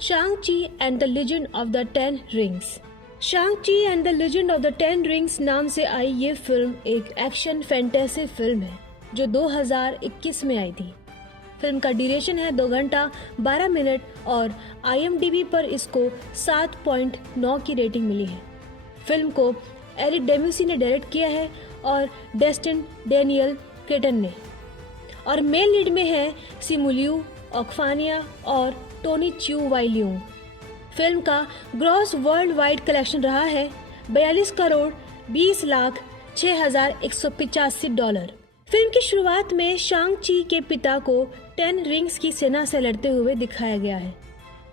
शांग-ची and the legend of the 10 rings. Shang Chi and the legend of the 10 rings नाम से आई ये film एक action fantasy film है जो 2021 में आई थी। फिल्म का ड्यूरेशन है 2 घंटा 12 मिनट और IMDb पर इसको 7.9 की रेटिंग मिली है। फिल्म को एरिक डेम्यूसी ने डायरेक्ट किया है और डेस्टिन डेनियल क्रेटन ने, और मेन लीड में है सिमू लियू, ऑक्फानिया और Tony Chiu Wai Leung. Film का ग्रॉस वर्ल्ड वाइड कलेक्शन रहा है 42 करोड़ 20 लाख 6,185 डॉलर। फिल्म की शुरुआत में शांग-ची के पिता को 10 रिंग्स की सेना से लड़ते हुए दिखाया गया है।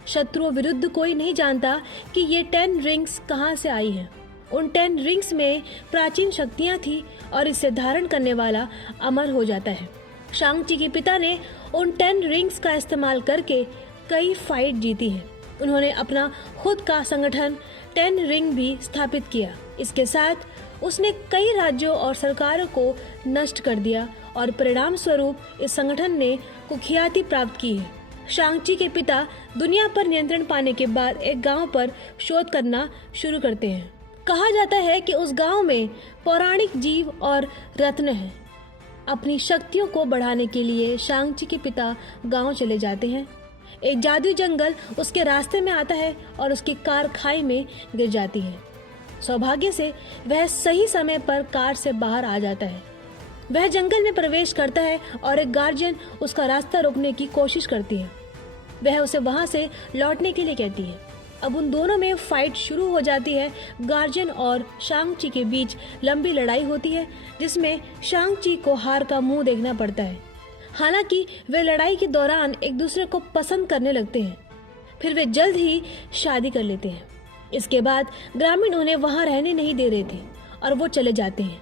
शत्रुओं विरुद्ध कोई नहीं जानता कि ये 10 रिंग्स कहां से आई है। उन 10 रिंग्स में प्राचीन शक्तियां थी और इसे धारण करने वाला अमर हो जाता है। शांग-ची के पिता ने उन 10 रिंग्स का इस्तेमाल करके कई फाइट जीती है। उन्होंने अपना खुद का संगठन 10 रिंग भी स्थापित किया। इसके साथ उसने कई राज्यों और सरकारों को नष्ट कर दिया और परिणाम स्वरूप इस संगठन ने कुख्याति प्राप्त की है। शांग-ची के पिता दुनिया पर नियंत्रण पाने के बाद एक गांव पर शोध करना शुरू करते हैं। कहा जाता है कि उस गांव में पौराणिक जीव और रत्न हैं। अपनी शक्तियों को बढ़ाने के लिए शांग-ची के पिता गांव चले जाते हैं। एक जादुई जंगल उसके रास्ते में आता है और उसकी कार खाई में गिर जाती है। सौभाग्य से वह सही समय पर कार से बाहर आ जाता है। वह जंगल में प्रवेश करता है और एक गार्जियन उसका रास्ता रोकने की कोशिश करती है। वह उसे वहां से लौटने के लिए कहती है। अब उन दोनों में फाइट शुरू हो जाती है। गार्जियन और शांग-ची के बीच लंबी लड़ाई होती है जिसमें शांग-ची को हार का मुंह देखना पड़ता है। हालांकि वे लड़ाई के दौरान एक दूसरे को पसंद करने लगते हैं। फिर वे जल्द ही शादी कर लेते हैं। इसके बाद ग्रामीण उन्हें वहां रहने नहीं दे रहे थे और वो चले जाते हैं।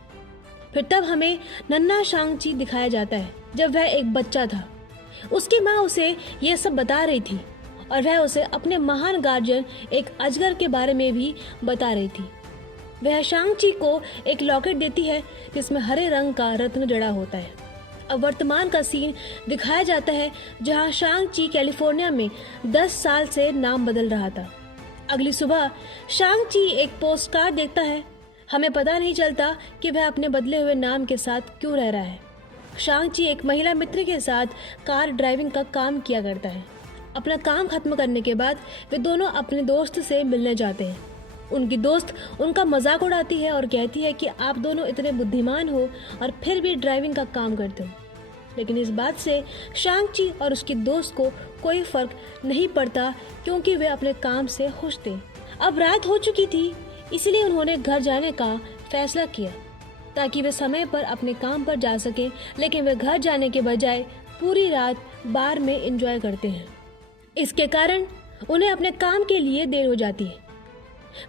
फिर तब हमें नन्हा शांग-ची दिखाया जाता है जब वह एक बच्चा था। उसकी माँ उसे ये सब बता रही थी और वह उसे अपने महान गार्जियन एक अजगर के बारे में भी बता रही थी। वह शांग-ची को एक लॉकेट देती है जिसमें हरे रंग का रत्न जड़ा होता है। अब वर्तमान का सीन दिखाया जाता है जहां शांग-ची कैलिफोर्निया में 10 साल से नाम बदल रहा था। अगली सुबह शांग-ची एक पोस्ट कार्ड देखता है। हमें पता नहीं चलता कि वह अपने बदले हुए नाम के साथ क्यों रह रहा है। शांग-ची एक महिला मित्र के साथ कार ड्राइविंग का काम किया करता है। अपना काम खत्म करने के बाद वे दोनों अपने दोस्त से मिलने जाते हैं। उनकी दोस्त उनका मजाक उड़ाती है और कहती है कि आप दोनों इतने बुद्धिमान हो और फिर भी ड्राइविंग का काम करते हो। लेकिन इस बात से शांग-ची और उसकी दोस्त को कोई फर्क नहीं पड़ता क्योंकि वे अपने काम से खुश थे। अब रात हो चुकी थी, इसलिए उन्होंने घर जाने का फैसला किया ताकि वे समय पर अपने काम पर जा सकें। लेकिन वे घर जाने के बजाय पूरी रात बार में एंजॉय करते हैं। इसके कारण उन्हें अपने काम के लिए देर हो जाती है।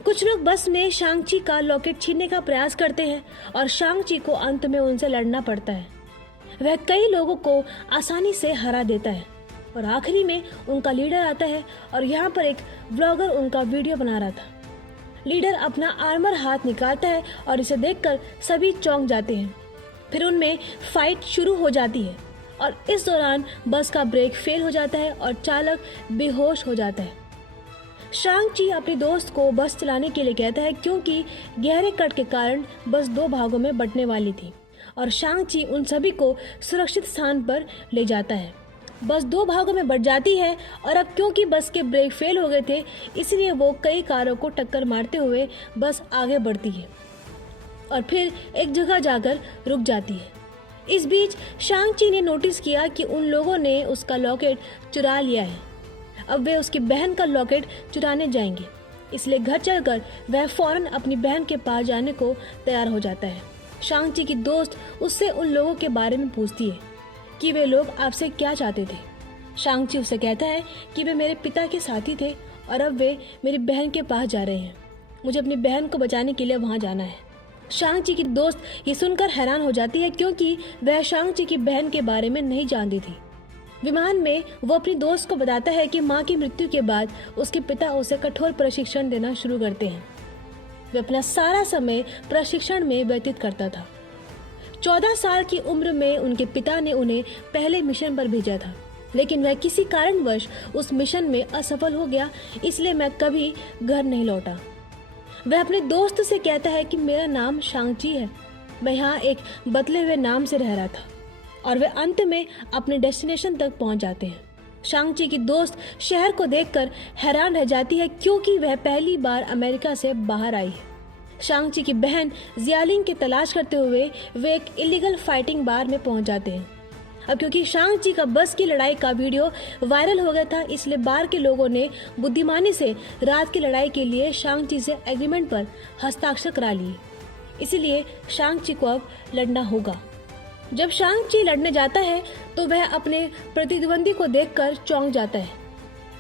कुछ लोग बस में शांग-ची का लॉकेट छीनने का प्रयास करते हैं और शांग-ची को अंत में उनसे लड़ना पड़ता है। वह कई लोगों को आसानी से हरा देता है और आखिरी में उनका लीडर आता है और यहाँ पर एक ब्लॉगर उनका वीडियो बना रहा था। लीडर अपना आर्मर हाथ निकालता है और इसे देखकर सभी चौंक जाते हैं। फिर उनमें फाइट शुरू हो जाती है और इस दौरान बस का ब्रेक फेल हो जाता है और चालक बेहोश हो जाता है। शांग-ची अपने दोस्त को बस चलाने के लिए कहता है क्योंकि गहरे कट के कारण बस 2 भागों में बंटने वाली थी और शांग-ची उन सभी को सुरक्षित स्थान पर ले जाता है। बस 2 भागों में बंट जाती है और अब क्योंकि बस के ब्रेक फेल हो गए थे इसलिए वो कई कारों को टक्कर मारते हुए बस आगे बढ़ती है और फिर एक जगह जाकर रुक जाती है। इस बीच शांग-ची ने नोटिस किया कि उन लोगों ने उसका लॉकेट चुरा लिया है। अब वे उसकी बहन का लॉकेट चुराने जाएंगे, इसलिए घर चलकर वह फौरन अपनी बहन के पास जाने को तैयार हो जाता है। शांग-ची की दोस्त उससे उन लोगों के बारे में पूछती है कि वे लोग आपसे क्या चाहते थे। शांग-ची उसे कहता है कि वे मेरे पिता के साथी थे और अब वे मेरी बहन के पास जा रहे हैं। मुझे अपनी बहन को बचाने के लिए वहां जाना है। शांग-ची की दोस्त ये सुनकर हैरान हो जाती है क्योंकि वह शांग-ची की बहन के बारे में नहीं जानती थी। विमान में वो अपनी दोस्त को बताता है कि माँ की मृत्यु के बाद उसके पिता उसे कठोर प्रशिक्षण देना शुरू करते हैं। वे अपना सारा समय प्रशिक्षण में व्यतीत करता था। 14 साल की उम्र में उनके पिता ने उन्हें पहले मिशन पर भेजा था। लेकिन वह किसी कारणवश उस मिशन में असफल हो गया, इसलिए मैं कभी घर नहीं लौटा। वह अपने दोस्त से कहता है कि मेरा नाम शांग-ची है, मैं यहाँ एक बदले हुए नाम से रह रहा था, और वे अंत में अपने डेस्टिनेशन तक पहुँच जाते हैं। शांग-ची की दोस्त शहर को देखकर हैरान रह जाती है क्योंकि वह पहली बार अमेरिका से बाहर आई है। शांग-ची की बहन जियालिंग की तलाश करते हुए वे एक इलीगल फाइटिंग बार में पहुंच जाते हैं। अब क्योंकि शांग-ची का बस की लड़ाई का वीडियो वायरल हो गया था, इसलिए बार के लोगों ने बुद्धिमानी से रात की लड़ाई के लिए शांग-ची से एग्रीमेंट पर हस्ताक्षर करा लिए। इसीलिए शांग-ची को अब लड़ना होगा। जब शांग-ची लड़ने जाता है तो वह अपने प्रतिद्वंदी को देखकर चौंक जाता है,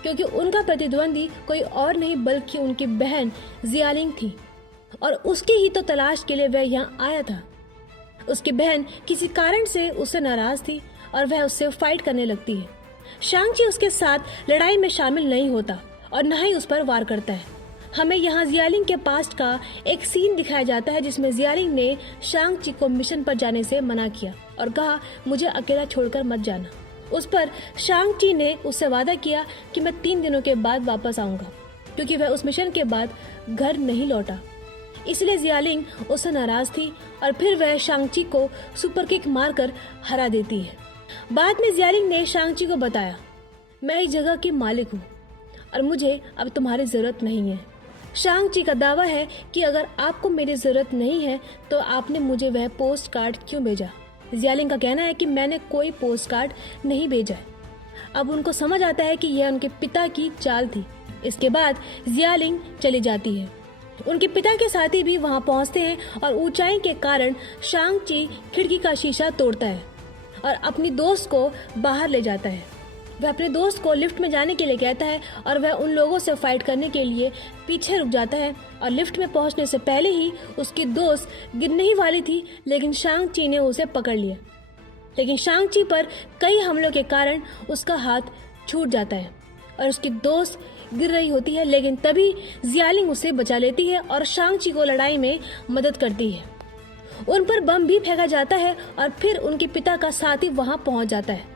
क्योंकि उनका प्रतिद्वंदी कोई और नहीं बल्कि उनकी बहन जियालिंग थी, और उसकी ही तो तलाश के लिए वह यहाँ आया था। उसकी बहन किसी कारण से उससे नाराज थी और वह उससे फाइट करने लगती है। शांग-ची उसके साथ लड़ाई में शामिल नहीं होता और न ही उस पर वार करता है। हमें यहाँ जियालिंग के पास्ट का एक सीन दिखाया जाता है जिसमें जियालिंग ने शांग-ची को मिशन पर जाने से मना किया और कहा, मुझे अकेला छोड़कर मत जाना। उस पर शांग-ची ने उससे वादा किया कि मैं 3 दिनों के बाद वापस आऊंगा, क्योंकि वह उस मिशन के बाद घर नहीं लौटा। इसलिए जियालिंग उससे नाराज थी और फिर वह शांग-ची को सुपर किक मारकर हरा देती है। बाद में जियालिंग ने शांग-ची को बताया, मैं इस जगह की मालिक हूँ और मुझे अब तुम्हारी जरूरत नहीं है। शांग-ची का दावा है कि अगर आपको मेरी जरूरत नहीं है तो आपने मुझे वह पोस्ट कार्ड क्यों भेजा। जियालिंग का कहना है कि मैंने कोई पोस्ट कार्ड नहीं भेजा है। अब उनको समझ आता है कि यह उनके पिता की चाल थी। इसके बाद जियालिंग चली जाती है। उनके पिता के साथी भी वहां पहुंचते हैं और ऊंचाई के कारण शांग-ची खिड़की का शीशा तोड़ता है और अपनी दोस्त को बाहर ले जाता है। वह अपने दोस्त को लिफ्ट में जाने के लिए कहता है और वह उन लोगों से फाइट करने के लिए पीछे रुक जाता है, और लिफ्ट में पहुंचने से पहले ही उसकी दोस्त गिरने ही वाली थी, लेकिन शांग-ची ने उसे पकड़ लिया। लेकिन शांग-ची पर कई हमलों के कारण उसका हाथ छूट जाता है और उसकी दोस्त गिर रही होती है, लेकिन तभी जियालिंग उसे बचा लेती है और शांग-ची को लड़ाई में मदद करती है। उन पर बम भी फेंका जाता है और फिर उनके पिता का साथी वहां पहुंच जाता है।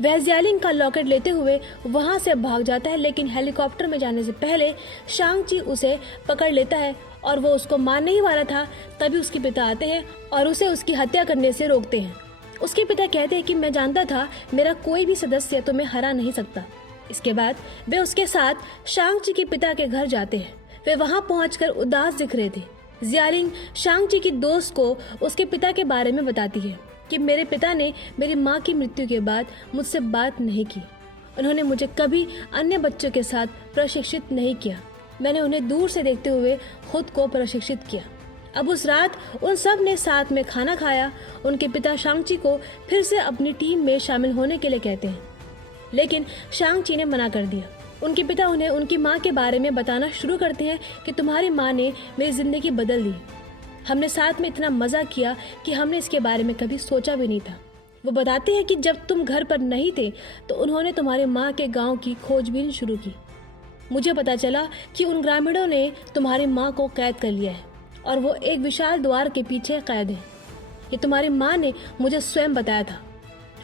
वह जियालिंग का लॉकेट लेते हुए वहां से भाग जाता है, लेकिन हेलीकॉप्टर में जाने से पहले शांग-ची उसे पकड़ लेता है और वो उसको मारने ही वाला था। तभी उसके पिता आते हैं और उसे उसकी हत्या करने से रोकते हैं। उसके पिता कहते हैं कि मैं जानता था मेरा कोई भी सदस्य तुम्हें हरा नहीं सकता। इसके बाद वे उसके साथ शांग-ची के पिता के घर जाते हैं। वे वहां पहुंचकर उदास दिख रहे थे। जियालिंग शांग-ची की दोस्त को उसके पिता के बारे में बताती है कि मेरे पिता ने मेरी माँ की मृत्यु के बाद मुझसे बात नहीं की। उन्होंने मुझे कभी अन्य बच्चों के साथ प्रशिक्षित नहीं किया। मैंने उन्हें दूर से देखते हुए खुद को प्रशिक्षित किया। अब उस रात उन सब ने साथ में खाना खाया। उनके पिता शांग-ची को फिर से अपनी टीम में शामिल होने के लिए कहते हैं, लेकिन शांग-ची ने मना कर दिया। उनके पिता उन्हें उनकी माँ के बारे में बताना शुरू करते हैं कि तुम्हारी माँ ने मेरी जिंदगी बदल दी। हमने साथ में इतना मजा किया कि हमने इसके बारे में कभी सोचा भी नहीं था। वो बताते हैं कि जब तुम घर पर नहीं थे तो उन्होंने तुम्हारे माँ के गांव की खोजबीन शुरू की। मुझे पता चला कि उन ग्रामीणों ने तुम्हारी माँ को कैद कर लिया है और वो एक विशाल द्वार के पीछे कैद है। ये तुम्हारी माँ ने मुझे स्वयं बताया था।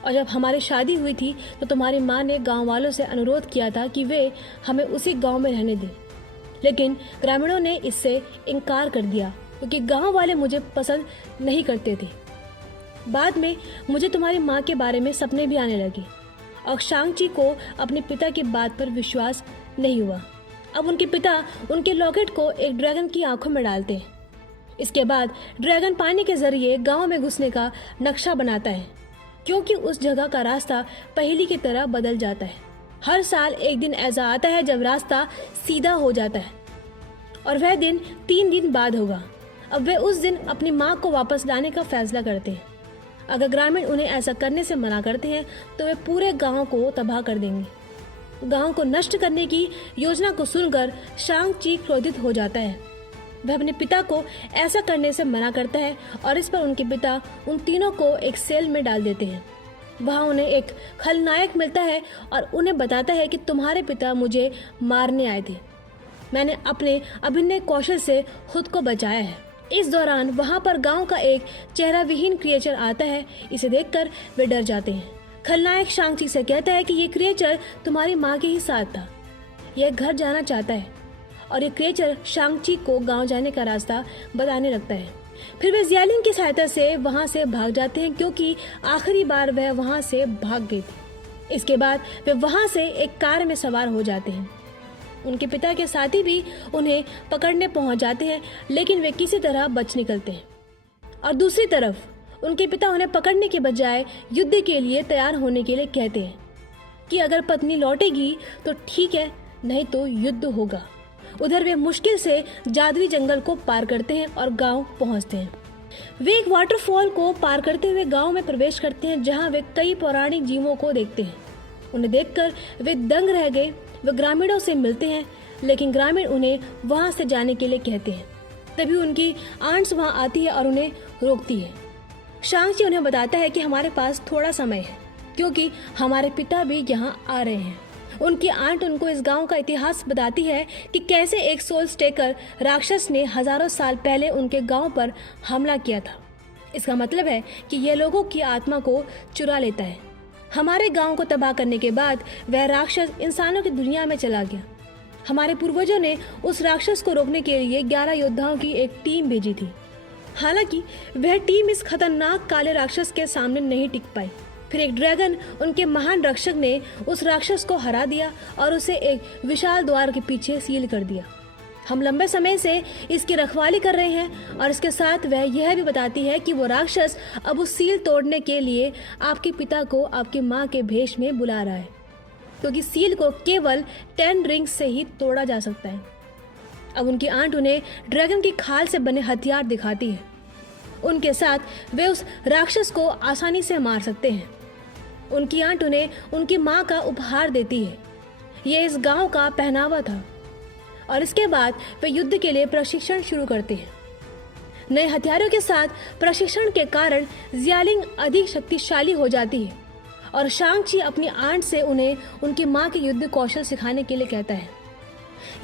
और जब हमारी शादी हुई थी तो तुम्हारी माँ ने गांव वालों से अनुरोध किया था कि वे हमें उसी गांव में रहने दें, लेकिन ग्रामीणों ने इससे इनकार कर दिया क्योंकि गांव वाले मुझे पसंद नहीं करते थे। बाद में मुझे तुम्हारी माँ के बारे में सपने भी आने लगे और शांग-ची को अपने पिता की बात पर विश्वास नहीं हुआ। अब उनके पिता उनके लॉकेट को एक ड्रैगन की आंखों में डालते हैं। इसके बाद ड्रैगन पानी के जरिए गांव में घुसने का नक्शा बनाता है, क्योंकि उस जगह का रास्ता पहेली की तरह बदल जाता है। हर साल एक दिन ऐसा आता है जब रास्ता सीधा हो जाता है और वह दिन 3 दिन बाद होगा। अब वे उस दिन अपनी माँ को वापस लाने का फैसला करते हैं। अगर ग्रामीण उन्हें ऐसा करने से मना करते हैं तो वे पूरे गांव को तबाह कर देंगे। गांव को नष्ट करने की योजना को सुनकर शांग-ची क्रोधित हो जाता है। वह अपने पिता को ऐसा करने से मना करता है और इस पर उनके पिता उन तीनों को एक सेल में डाल देते हैं। वहाँ उन्हें एक खलनायक मिलता है और उन्हें बताता है कि तुम्हारे पिता मुझे मारने आए थे। मैंने अपने अभिनय कौशल से खुद को बचाया है। इस दौरान वहाँ पर गांव का एक चेहरा विहीन क्रिएचर आता है। इसे देखकर वे डर जाते हैं। खलनायक शांग-ची से कहता है कि ये क्रिएचर तुम्हारी माँ के ही साथ था, यह घर जाना चाहता है, और ये क्रिएचर शांग-ची को गांव जाने का रास्ता बताने लगता है। फिर वे जियालिंग की सहायता से वहां से भाग जाते हैं, क्योंकि आखिरी बार वह वहां से भाग गई थी। इसके बाद वे वहां से एक कार में सवार हो जाते हैं। उनके पिता के साथी भी उन्हें पकड़ने पहुंच जाते हैं, लेकिन वे किसी तरह बच निकलते हैं। और दूसरी तरफ उनके पिता उन्हें पकड़ने के बजाय युद्ध के लिए तैयार होने के लिए कहते हैं कि अगर पत्नी लौटेगी तो ठीक है, नहीं तो युद्ध होगा। उधर वे मुश्किल से जादुई जंगल को पार करते हैं और गांव पहुंचते हैं। वे एक वाटरफॉल को पार करते हुए गांव में प्रवेश करते हैं, जहां वे कई पौराणिक जीवों को देखते हैं। उन्हें देखकर वे दंग रह गए। वे ग्रामीणों से मिलते हैं, लेकिन ग्रामीण उन्हें वहां से जाने के लिए कहते हैं। तभी उनकी आंट्स वहां आती है और उन्हें रोकती है। शांग-ची उन्हें बताता है कि हमारे पास थोड़ा समय है, क्योंकि हमारे पिता भी यहाँ आ रहे हैं। उनकी आंट उनको इस गांव का इतिहास बताती है कि कैसे एक सोल स्टेकर राक्षस ने हजारों साल पहले उनके गांव पर हमला किया था। इसका मतलब है कि यह लोगों की आत्मा को चुरा लेता है। हमारे गांव को तबाह करने के बाद वह राक्षस इंसानों की दुनिया में चला गया। हमारे पूर्वजों ने उस राक्षस को रोकने के लिए 11 योद्धाओं की एक टीम भेजी थी। हालांकि वह टीम इस खतरनाक काले राक्षस के सामने नहीं टिक पाई। फिर एक ड्रैगन, उनके महान रक्षक, ने उस राक्षस को हरा दिया और उसे एक विशाल द्वार के पीछे सील कर दिया। हम लंबे समय से इसकी रखवाली कर रहे हैं, और इसके साथ वह यह भी बताती है कि वो राक्षस अब उस सील तोड़ने के लिए आपके पिता को आपकी माँ के भेष में बुला रहा है, क्योंकि सील को केवल 10 रिंग्स से ही तोड़ा जा सकता है। अब उनकी आंट उन्हें ड्रैगन की खाल से बने हथियार दिखाती है। उनके साथ वे उस राक्षस को आसानी से मार सकते हैं। उनकी आंट उन्हें उनकी माँ का उपहार देती है। ये इस गांव का पहनावा था, और इसके बाद वे युद्ध के लिए प्रशिक्षण शुरू करते हैं। नए हथियारों के साथ प्रशिक्षण के कारण जियालिंग अधिक शक्तिशाली हो जाती है, और शांग-ची अपनी आंट से उन्हें उनकी माँ के युद्ध कौशल सिखाने के लिए कहता है।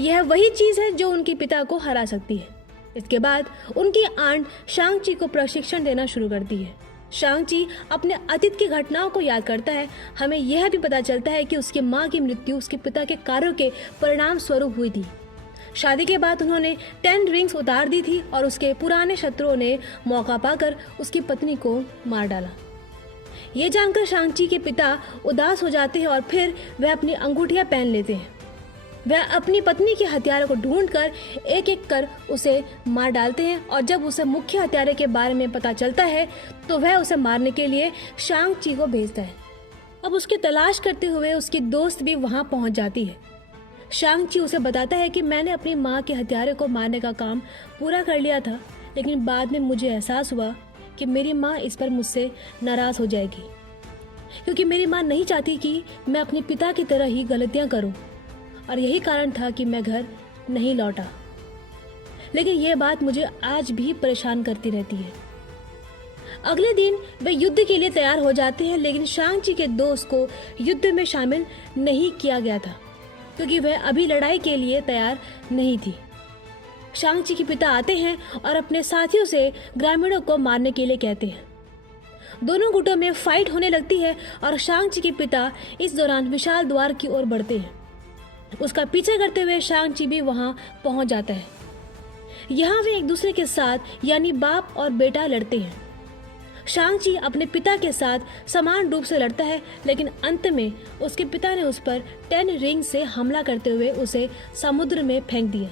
यह वही चीज है जो उनके पिता को हरा सकती है। इसके बाद उनकी आंट शांग-ची को प्रशिक्षण देना शुरू करती है। शांग-ची अपने अतीत की घटनाओं को याद करता है। हमें यह भी पता चलता है कि उसकी माँ की मृत्यु उसके पिता के कार्यों के परिणाम स्वरूप हुई थी। शादी के बाद उन्होंने 10 रिंग्स उतार दी थी, और उसके पुराने शत्रुओं ने मौका पाकर उसकी पत्नी को मार डाला। ये जानकर शांग-ची के पिता उदास हो जाते हैं, और फिर वह अपनी अंगूठियां पहन लेते हैं। वह अपनी पत्नी के हथियारों को ढूंढकर एक एक कर उसे मार डालते हैं, और जब उसे मुख्य हथियारे के बारे में पता चलता है तो वह उसे मारने के लिए शांग-ची को भेजता है। अब उसकी तलाश करते हुए उसकी दोस्त भी वहां पहुंच जाती है। शांग-ची उसे बताता है कि मैंने अपनी माँ के हथियारे को मारने का काम पूरा कर लिया था, लेकिन बाद में मुझे एहसास हुआ कि मेरी माँ इस पर मुझसे नाराज हो जाएगी, क्योंकि मेरी माँ नहीं चाहती कि मैं अपने पिता की तरह ही गलतियां करूं, और यही कारण था कि मैं घर नहीं लौटा। लेकिन यह बात मुझे आज भी परेशान करती रहती है। अगले दिन वे युद्ध के लिए तैयार हो जाते हैं, लेकिन शांग-ची के दोस्त को युद्ध में शामिल नहीं किया गया था, क्योंकि वह अभी लड़ाई के लिए तैयार नहीं थी। शांग-ची के पिता आते हैं और अपने साथियों से ग्रामीणों को मारने के लिए कहते हैं। दोनों गुटों में फाइट होने लगती है, और शांग-ची के पिता इस दौरान विशाल द्वार की ओर बढ़ते हैं। उसका पीछे करते हुए शांग-ची भी वहां पहुंच जाता है। यहाँ वे एक दूसरे के साथ यानी बाप और बेटा लड़ते हैं। शांग-ची अपने पिता के साथ समान रूप से लड़ता है, लेकिन अंत में उसके पिता ने उस पर 10 रिंग से हमला करते हुए उसे समुद्र में फेंक दिया।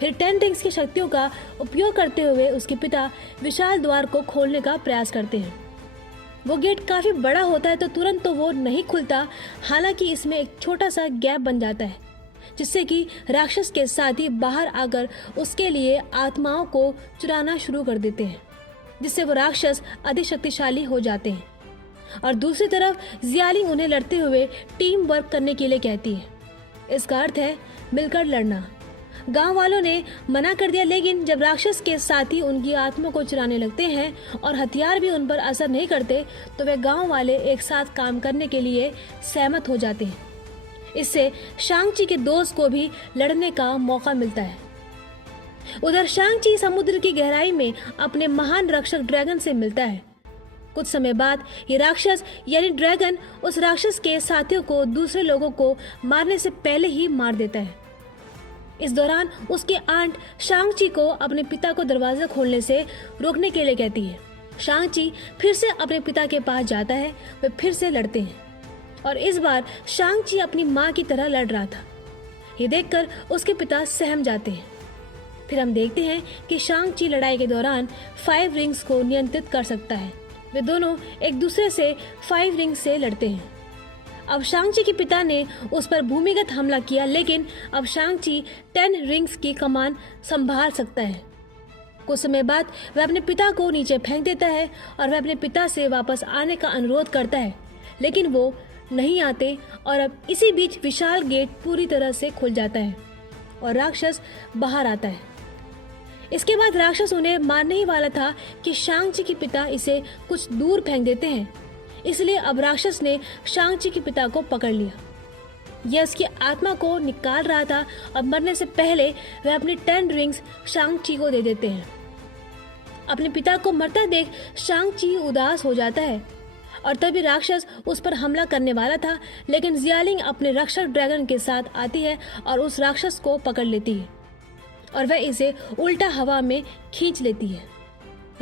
फिर 10 रिंग्स की शक्तियों का उपयोग करते हुए उसके पिता विशाल द्वार को खोलने का प्रयास करते हैं। वो गेट काफी बड़ा होता है, तो तुरंत तो वो नहीं खुलता। हालांकि इसमें एक छोटा सा गैप बन जाता है, जिससे कि राक्षस के साथी बाहर आकर उसके लिए आत्माओं को चुराना शुरू कर देते हैं, जिससे वो राक्षस अधिक शक्तिशाली हो जाते हैं। और दूसरी तरफ जियालिंग उन्हें लड़ते हुए टीम वर्क करने के लिए कहती है। इसका अर्थ है मिलकर लड़ना। गांव वालों ने मना कर दिया, लेकिन जब राक्षस के साथी उनकी आत्मा को चुराने लगते हैं और हथियार भी उन पर असर नहीं करते, तो वे गांव वाले एक साथ काम करने के लिए सहमत हो जाते हैं। इससे शांग-ची के दोस्त को भी लड़ने का मौका मिलता है। उधर शांग-ची समुद्र की गहराई में अपने महान रक्षक ड्रैगन से मिलता है। कुछ समय बाद ये राक्षस यानी ड्रैगन उस राक्षस के साथियों को दूसरे लोगों को मारने से पहले ही मार देता है। इस दौरान उसकी आंट शांग-ची को अपने पिता को दरवाजा खोलने से रोकने के लिए कहती है। शांग-ची फिर से अपने पिता के पास जाता है। वे फिर से लड़ते हैं और इस बार शांग-ची अपनी माँ की तरह लड़ रहा था। ये देखकर उसके पिता सहम जाते हैं। फिर हम देखते हैं कि शांग-ची लड़ाई के दौरान 5 रिंग्स को नियंत्रित कर सकता है। वे दोनों एक दूसरे से 5 रिंग्स से लड़ते हैं। अब शांग-ची के पिता ने उस पर भूमिगत हमला किया, लेकिन अब शांग-ची 10 रिंग्स की कमान संभाल सकता है। कुछ समय बाद वह अपने पिता को नीचे फेंक देता है और वह अपने पिता से वापस आने का अनुरोध करता है, लेकिन वो नहीं आते और अब इसी बीच विशाल गेट पूरी तरह से खुल जाता है और राक्षस बाहर आता है। इसके बाद राक्षस उन्हें मारने ही वाला था कि शांग-ची के पिता इसे कुछ दूर फेंक देते हैं। इसलिए अब राक्षस ने शांग-ची के पिता को पकड़ लिया। यह उसकी आत्मा को निकाल रहा था और मरने से पहले वह अपनी 10 रिंग्स शांग-ची को दे देते हैं। अपने पिता को मरता देख शांग-ची उदास हो जाता है और तभी राक्षस उस पर हमला करने वाला था, लेकिन जियालिंग अपने रक्षक ड्रैगन के साथ आती है और उस राक्षस को पकड़ लेती है और वह इसे उल्टा हवा में खींच लेती है।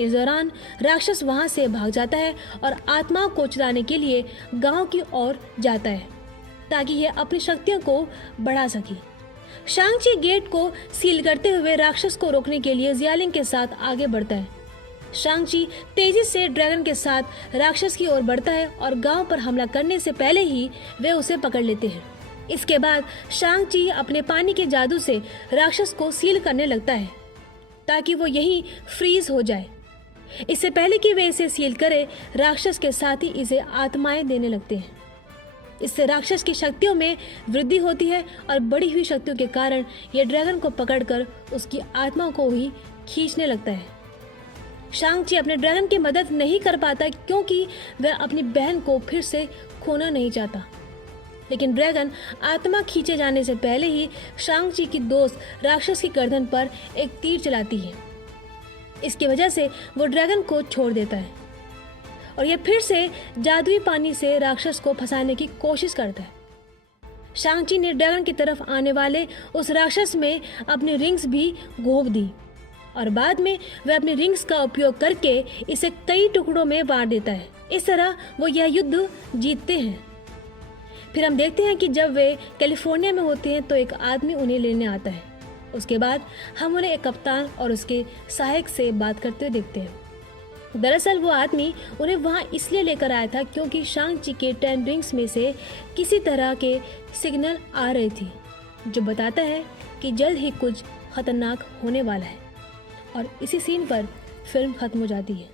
इस दौरान राक्षस वहां से भाग जाता है और आत्मा को चुराने के लिए गांव की ओर जाता है ताकि यह अपनी शक्तियों को बढ़ा सके। शांग-ची गेट को सील करते हुए राक्षस को रोकने के लिए जियालिंग के साथ आगे बढ़ता है। शांग-ची तेजी से ड्रैगन के साथ राक्षस की ओर बढ़ता है और गांव पर हमला करने से पहले ही वे उसे पकड़ लेते हैं। इसके बाद शांग-ची अपने पानी के जादू से राक्षस को सील करने लगता है ताकि वो यहीं फ्रीज हो जाए। इससे पहले कि वे इसे सील करे, राक्षस के साथ ही इसे आत्माएं देने लगते हैं। इससे राक्षस की शक्तियों में वृद्धि होती है और बढ़ी हुई शक्तियों के कारण यह ड्रैगन को पकड़कर उसकी आत्मा को ही खींचने लगता है। शांग-ची अपने ड्रैगन की मदद नहीं कर पाता क्योंकि वह अपनी बहन को फिर से खोना नहीं चाहता, लेकिन ड्रैगन आत्मा खींचे जाने से पहले ही शांग-ची की दोस्त राक्षस की गर्दन पर एक तीर चलाती है। इसकी वजह से वो ड्रैगन को छोड़ देता है और यह फिर से जादुई पानी से राक्षस को फंसाने की कोशिश करता है। शांग-ची ने ड्रैगन की तरफ आने वाले उस राक्षस में अपनी रिंग्स भी घोंप दी और बाद में वह अपनी रिंग्स का उपयोग करके इसे कई टुकड़ों में बांट देता है। इस तरह वो यह युद्ध जीतते हैं। फिर हम देखते हैं कि जब वे कैलिफोर्निया में होते हैं तो एक आदमी उन्हें लेने आता है। उसके बाद हम उन्हें एक कप्तान और उसके सहायक से बात करते हुए देखते हैं। दरअसल वो आदमी उन्हें वहां इसलिए लेकर आया था क्योंकि शांग-ची के 10 रिंग्स में से किसी तरह के सिग्नल आ रही थी जो बताता है कि जल्द ही कुछ खतरनाक होने वाला है। और इसी सीन पर फिल्म खत्म हो जाती है।